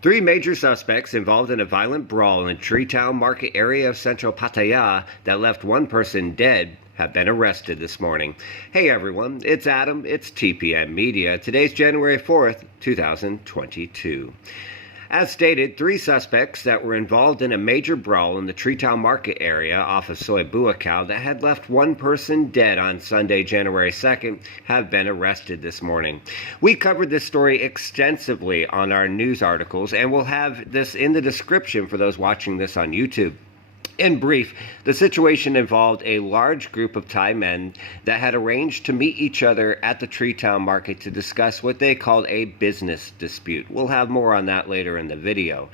Three major suspects involved in a violent brawl in the Treetown Market area of central Pattaya that left one person dead have been arrested this morning. Hey everyone, it's Adam, it's TPM Media. Today's January 4th, 2022. As stated, three suspects that were involved in a major brawl in the Treetown Market area off of Soybuakau that had left one person dead on Sunday, January 2nd, have been arrested this morning. We covered this story extensively on our news articles, and we'll have this in the description for those watching this on YouTube. In brief, the situation involved a large group of Thai men that had arranged to meet each other at the Treetown Market to discuss what they called a business dispute. We'll have more on that later in the video.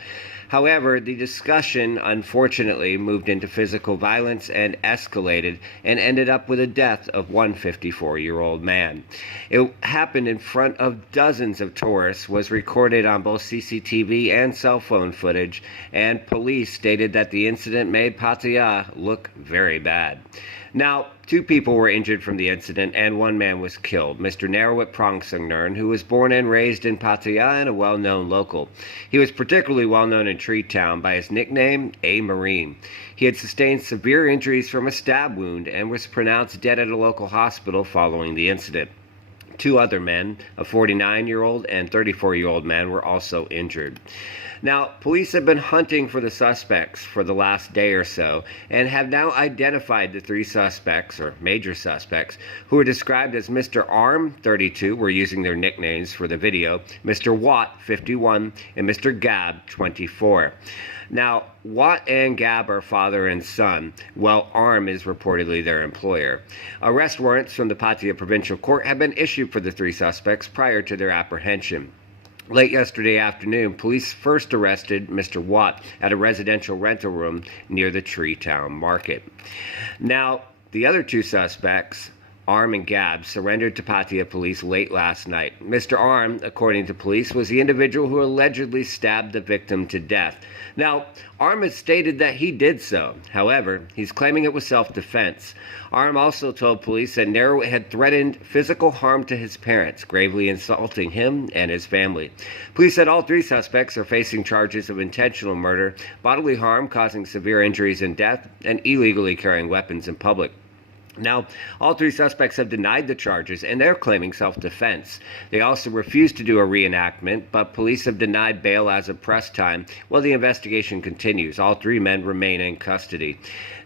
However, the discussion unfortunately moved into physical violence and escalated and ended up with the death of one 54-year-old man. It happened in front of dozens of tourists, was recorded on both CCTV and cell phone footage, and police stated that the incident made Pattaya look very bad. Now, two people were injured from the incident and one man was killed, Mr. Narawit Prongsungern, who was born and raised in Pattaya and a well-known local. He was particularly well-known in Treetown by his nickname, A Marine. He had sustained severe injuries from a stab wound and was pronounced dead at a local hospital following the incident. Two other men, a 49-year-old and 34-year-old man, were also injured. Now, police have been hunting for the suspects for the last day or so and have now identified the three suspects, or major suspects, who are described as Mr. Arm, 32, we're using their nicknames for the video, Mr. Watt, 51, and Mr. Gab, 24. Now, Watt and Gab are father and son, while Arm is reportedly their employer. Arrest warrants from the Pattaya Provincial Court have been issued for the three suspects prior to their apprehension. Late yesterday afternoon, police first arrested Mr. Watt at a residential rental room near the Treetown Market. Now, the other two suspects, Arm and Gab, surrendered to Pattaya police late last night. Mr. Arm, according to police, was the individual who allegedly stabbed the victim to death. Now, Arm has stated that he did so. However, he's claiming it was self-defense. Arm also told police that Narawit had threatened physical harm to his parents, gravely insulting him and his family. Police said all three suspects are facing charges of intentional murder, bodily harm causing severe injuries and death, and illegally carrying weapons in public. Now, all three suspects have denied the charges, and they're claiming self-defense. They also refused to do a reenactment, but police have denied bail as of press time while the investigation continues. All three men remain in custody.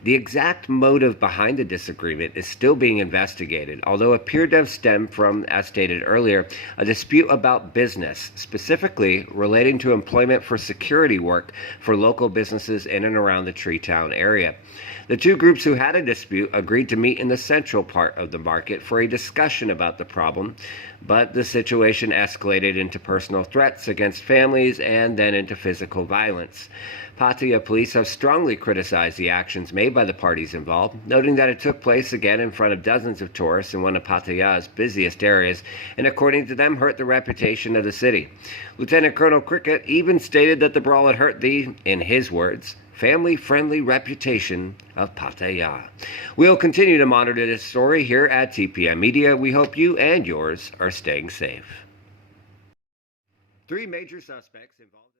The exact motive behind the disagreement is still being investigated, although it appeared to have stemmed from, as stated earlier, a dispute about business, specifically relating to employment for security work for local businesses in and around the Treetown area. The two groups who had a dispute agreed to meet in the central part of the market for a discussion about the problem, but the situation escalated into personal threats against families and then into physical violence. Pattaya police have strongly criticized the actions made by the parties involved, noting that it took place again in front of dozens of tourists in one of Pattaya's busiest areas, and according to them, hurt the reputation of the city. Lieutenant Colonel Cricket even stated that the brawl had hurt the, in his words, family-friendly reputation of Pattaya. We'll continue to monitor this story here at TPM Media. We hope you and yours are staying safe. Three major suspects involved